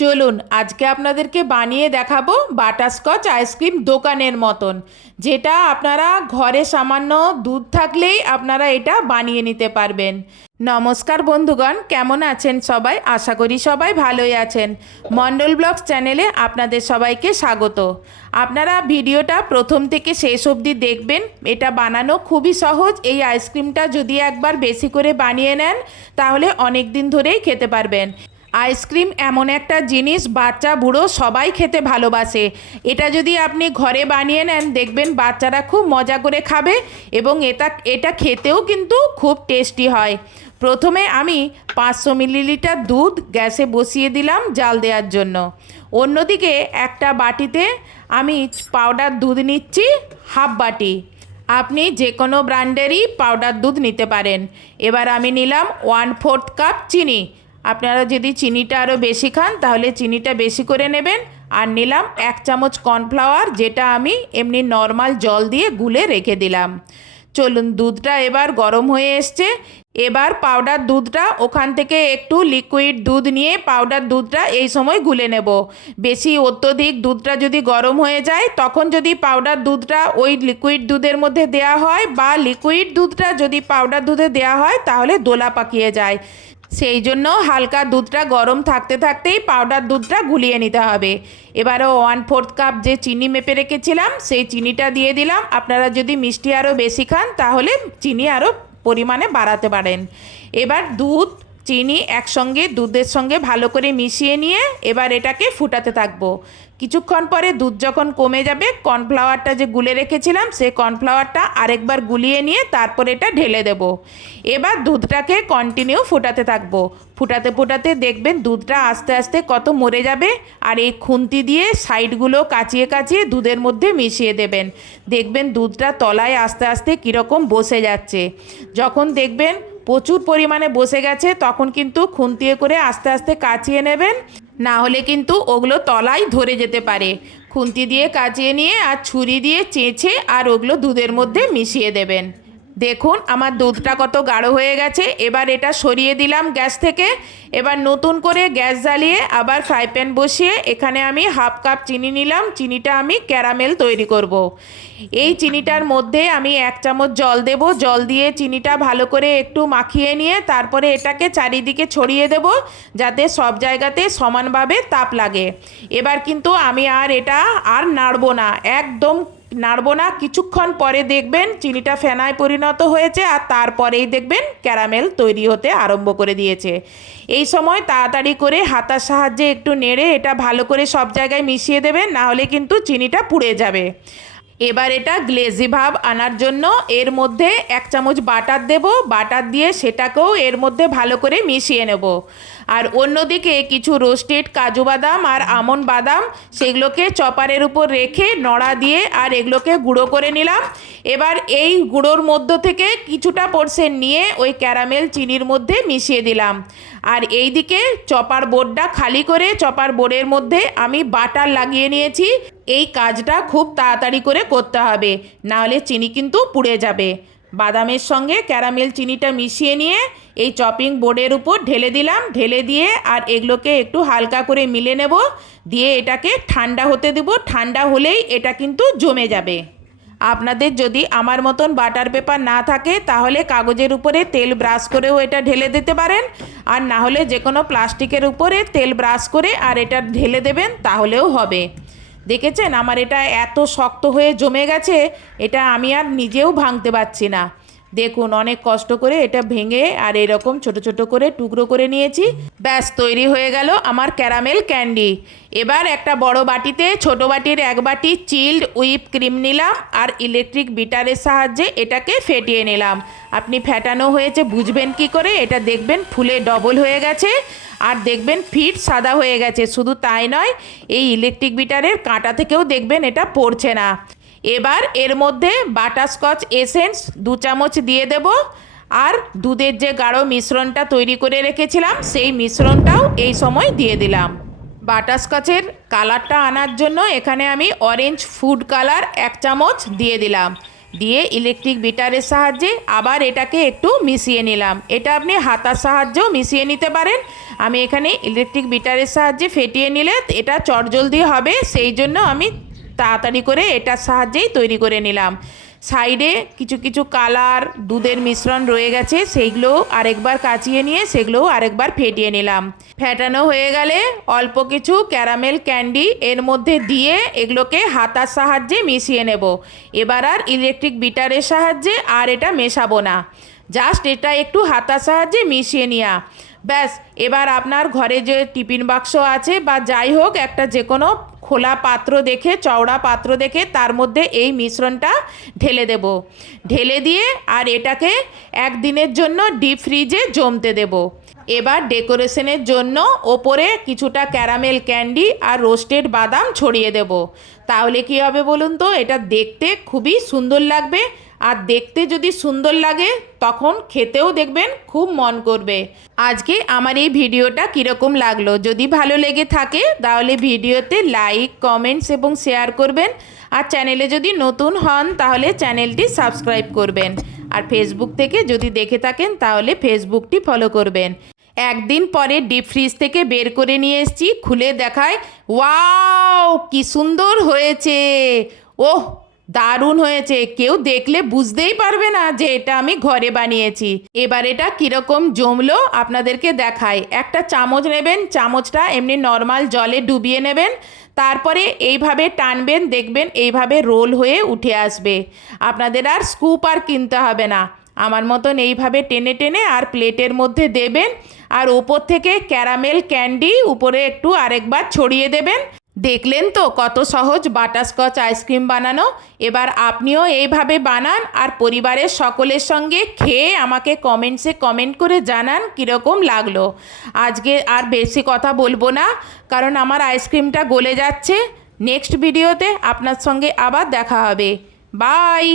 চলুন আজকে আপনাদেরকে বানিয়ে দেখাবো বাটারস্কচ আইসক্রিম দোকানের মতন, যেটা আপনারা ঘরে সামান্য দুধ থাকলেই আপনারা এটা বানিয়ে নিতে পারবেন। নমস্কার বন্ধুগণ, কেমন আছেন সবাই? আশা করি সবাই ভালোই আছেন। মণ্ডল ব্লগস চ্যানেলে আপনাদের সবাইকে স্বাগত। আপনারা ভিডিওটা প্রথম থেকে শেষ অবধি দেখবেন। এটা বানানো খুবই সহজ। এই আইসক্রিমটা যদি একবার বেশি করে বানিয়ে নেন তাহলে অনেক দিন ধরেই খেতে পারবেন। আইসক্রিম এমন একটা জিনিস, বাচ্চা বুড়ো সবাই খেতে ভালোবাসে। এটা যদি আপনি ঘরে বানিয়ে নেন দেখবেন বাচ্চারা খুব মজা করে খাবে এবং এটা খেতেও কিন্তু খুব টেস্টি হয়। প্রথমে আমি 500 মিলিলিটার দুধ গ্যাসে বসিয়ে দিলাম জাল দেওয়ার জন্য। অন্যদিকে একটা বাটিতে আমি পাউডার দুধ নিচ্ছি হাফ বাটি। আপনি যে কোনো ব্র্যান্ডেরই পাউডার দুধ নিতে পারেন। এবার আমি নিলাম 1/4 কাপ চিনি। আপনারা যদি চিনিটা আরও বেশি খান তাহলে চিনিটা বেশি করে নেবেন। আর নিলাম 1 চামচ কর্নফ্লাওয়ার, যেটা আমি এমনি নর্মাল জল দিয়ে গুলে রেখে দিলাম। চলুন, দুধটা এবার গরম হয়ে এসছে। এবার পাউডার দুধটা ওখান থেকে একটু লিকুইড দুধ নিয়ে পাউডার দুধটা এই সময় গুলে নেব। বেশি অত্যধিক দুধটা যদি গরম হয়ে যায় তখন যদি পাউডার দুধটা ওই লিকুইড দুধের মধ্যে দেয়া হয় বা লিকুইড দুধটা যদি পাউডার দুধে দেয়া হয় তাহলে দোলা পাকিয়ে যায়। সেই জন্য হালকা দুধটা গরম থাকতে থাকতেই পাউডার দুধটা গুলিয়ে নিতে হবে। এবারও 1/4 কাপ যে চিনি মেপে রেখেছিলাম সেই চিনিটা দিয়ে দিলাম। আপনারা যদি মিষ্টি আরও বেশি খান তাহলে চিনি আরও পরিমাণে বাড়াতে পারেন। এবার দুধ চিনি একসঙ্গে দুধের সঙ্গে ভালো করে মিশিয়ে নিয়ে এবার এটাকে ফুটাতে থাকবো। কিছুক্ষণ পরে দুধ যখন কমে যাবে কর্নফ্লাওয়ারটা যে গুলে রেখেছিলাম সেই কর্নফ্লাওয়ারটা আরেকবার গুলিয়ে নিয়ে তারপর এটা ঢেলে দেব। এবার দুধটাকে কন্টিনিউ ফুটাতে থাকবো। ফুটাতে ফুটাতে দেখবেন দুধটা আস্তে আস্তে কত মরে যাবে। আর এই খুন্তি দিয়ে সাইডগুলো কাচিয়ে কাচিয়ে দুধের মধ্যে মিশিয়ে দেবেন। দেখবেন দুধটা তলায় আস্তে আস্তে কীরকম বসে যাচ্ছে। যখন দেখবেন প্রচুর পরিমাণে বসে গেছে তখন কিন্তু খুন্তিয়ে করে আস্তে আস্তে কাচিয়ে নেবেন, না হলে কিন্তু ওগুলো তলায় ধরে যেতে পারে। খুন্তি দিয়ে কাচিয়ে নিয়ে আর ছুরি দিয়ে চেঁচে আর ওগুলো দুধের মধ্যে মিশিয়ে দেবেন। দেখুন আমার দুধটা কত গাঢ় হয়ে গেছে। এবার এটা সরিয়ে দিলাম গ্যাস থেকে। এবার নতুন করে গ্যাস জ্বালিয়ে আবার ফ্রাই প্যান বসিয়ে এখানে আমি হাফ কাপ চিনি নিলাম। চিনিটা আমি ক্যারামেল তৈরি করব। এই চিনিটার মধ্যে আমি 1 চামচ জল দেব। জল দিয়ে চিনিটা ভালো করে একটু মাখিয়ে নিয়ে তারপরে এটাকে চারিদিকে ছড়িয়ে দেব যাতে সব জায়গাতে সমানভাবে তাপ লাগে। এবার কিন্তু আমি এটা নাড়বো না, একদম নাড়বো না। কিছুক্ষণ পরে দেখবেন চিনিটা ফেনায় পরিণত হয়েছে আর তারপরেই দেখবেন ক্যারামেল তৈরি হতে আরম্ভ করে দিয়েছে। এই সময় তাড়াতাড়ি করে হাতার সাহায্যে একটু নেড়ে এটা ভালো করে সব জায়গায় মিশিয়ে দেবেন, না হলে কিন্তু চিনিটা পুড়ে যাবে। এবার এটা গ্লেজি ভাব আনার জন্য এর মধ্যে 1 চামচ বাটার দেব। বাটার দিয়ে সেটাকেও এর মধ্যে ভালো করে মিশিয়ে নেব। আর অন্যদিকে কিছু রোস্টেড কাজু বাদাম আর আমন্ড বাদাম সেগুলোকে চপারের উপর রেখে নড়া দিয়ে আর এগুলোকে গুঁড়ো করে নিলাম। এবার এই গুঁড়োর মধ্য থেকে কিছুটা পোর্শন নিয়ে ওই ক্যারামেল চিনির মধ্যে মিশিয়ে দিলাম। আর এই দিকে চপার বোর্ডটা খালি করে চপার বোর্ডের মধ্যে আমি বাটার লাগিয়ে নিয়েছি। এই কাজটা খুব তাড়াতাড়ি করে করতে হবে, না হলে চিনি কিন্তু পুড়ে যাবে। বাদামের সঙ্গে ক্যারামেল চিনিটা মিশিয়ে নিয়ে এই চপিং বোর্ডের উপর ঢেলে দিলাম। ঢেলে দিয়ে আর এগুলোকে একটু হালকা করে মিলে নেব। দিয়ে এটাকে ঠান্ডা হতে দেব। ঠান্ডা হলেই এটা কিন্তু জমে যাবে। আপনাদের যদি আমার মতন বাটার পেপার না থাকে তাহলে কাগজের উপরে তেল ব্রাশ করেও এটা ঢেলে দিতে পারেন। আর না হলে যে কোনো প্লাস্টিকের উপরে তেল ব্রাশ করে আর এটা ঢেলে দেবেন, তাহলেও হবে। দেখেছেন আমার এটা এত শক্ত হয়ে জমে গেছে, এটা আমি আর নিজেও ভাঙতে পারছি না। দেখুন অনেক কষ্ট করে এটা ভেঙে আর এরকম ছোট ছোট করে টুকরো করে নিয়েছি। ব্যাস তৈরি হয়ে গেল আমার ক্যারামেল ক্যান্ডি। এবার একটা বড় বাটিতে ছোট বাটির 1 বাটি চিল্ড হুইপ ক্রিম নিলাম আর ইলেকট্রিক বিটারের সাহায্যে এটাকে ফেটিয়ে নিলাম। আপনি ফেটানো হয়েছে বুঝবেন কি করে? এটা দেখবেন ফুলে ডবল হয়ে গেছে আর দেখবেন ফিট সাদা হয়ে গেছে। শুধু তাই নয়, এই ইলেকট্রিক বিটারের কাঁটা থেকেও দেখবেন এটা পড়ছে না। এবার এর মধ্যে বাটারস্কচ এসেন্স 2 চামচ দিয়ে দেব। আর দুধের যে গাঢ় মিশ্রণটা তৈরি করে রেখেছিলাম সেই মিশ্রণটাও এই সময় দিয়ে দিলাম। বাটারস্কচের কালারটা আনার জন্য এখানে আমি অরেঞ্জ ফুড কালার 1 চামচ দিয়ে দিলাম। দিয়ে ইলেকট্রিক বিটারের সাহায্যে আবার এটাকে একটু মিশিয়ে নিলাম। এটা আপনি হাতার সাহায্যেও মিশিয়ে নিতে পারেন। আমি এখানে ইলেকট্রিক বিটারের সাহায্যে ফেটিয়ে নিলে এটা চটজলদি হবে, সেই জন্য আমি তাড়াতাড়ি করে এটার সাহায্যেই তৈরি করে নিলাম। সাইডে কিছু কিছু কালার দুধের মিশ্রণ রয়ে গেছে, সেইগুলোও আরেকবার কাচিয়ে নিয়ে সেগুলোও আরেকবার ফেটিয়ে নিলাম। ফেটানো হয়ে গেলে অল্প কিছু ক্যারামেল ক্যান্ডি এর মধ্যে দিয়ে এগুলোকে হাতার সাহায্যে মিশিয়ে নেব। এবার আর ইলেকট্রিক বিটারের সাহায্যে আর এটা মেশাবো না, জাস্ট এটা একটু হাতার সাহায্যে মিশিয়ে নেওয়া। ব্যাস, এবার আপনার ঘরে যে টিফিন বাক্স আছে বা যাই হোক, একটা যে কোনো খোলা পাত্র দেখে, চওড়া পাত্র দেখে তার মধ্যে এই মিশ্রণটা ঢেলে দেব। ঢেলে দিয়ে আর এটাকে একদিনের জন্য ডিপ ফ্রিজে জমতে দেব। এবার ডেকোরেশনের জন্য ওপরে কিছুটা ক্যারামেল ক্যান্ডি আর রোস্টেড বাদাম ছড়িয়ে দেব। তাহলে কি হবে বলুন তো, এটা দেখতে খুবই সুন্দর লাগবে। আর দেখতে যদি সুন্দর লাগে তখন খেতেও দেখবেন খুব মন করবে। আজকে আমার এই ভিডিওটা কীরকম লাগলো, যদি ভালো লেগে থাকে তাহলে ভিডিওতে লাইক, কমেন্টস এবং শেয়ার করবেন। আর চ্যানেলে যদি নতুন হন তাহলে চ্যানেলটি সাবস্ক্রাইব করবেন। আর ফেসবুক থেকে যদি দেখে থাকেন তাহলে ফেসবুকটি ফলো করবেন। একদিন পরে ডিপ ফ্রিজ থেকে বের করে নিয়ে এসেছি, খুলে দেখায়, ওয়াও কি সুন্দর হয়েছে! ওহ, দারুণ হয়েছে! কেউ দেখলে বুঝতেই পারবে না যে এটা আমি ঘরে বানিয়েছি। এবার এটা কীরকম জমলো আপনাদেরকে দেখাই। একটা চামচ নেবেন, চামচটা এমনি নর্মাল জলে ডুবিয়ে নেবেন, তারপরে এইভাবে টানবেন, দেখবেন এইভাবে রোল হয়ে উঠে আসবে। আপনাদের আর স্কুপ আর কিনতে হবে না। আমার মতন এইভাবে টেনে টেনে আর প্লেটের মধ্যে দেবেন, আর ওপর থেকে ক্যারামেল ক্যান্ডি উপরে একটু আরেকবার ছড়িয়ে দেবেন। দেখলেন তো কত সহজ বাটারস্কচ আইসক্রিম বানানো। এবার আপনিও এইভাবে বানান আর পরিবারের সকলের সঙ্গে খেয়ে আমাকে কমেন্টসে কমেন্ট করে জানান কীরকম লাগলো। আজকে আর বেশি কথা বলবো না, কারণ আমার আইসক্রিমটা গলে যাচ্ছে। নেক্সট ভিডিওতে আপনার সঙ্গে আবার দেখা হবে। বাই।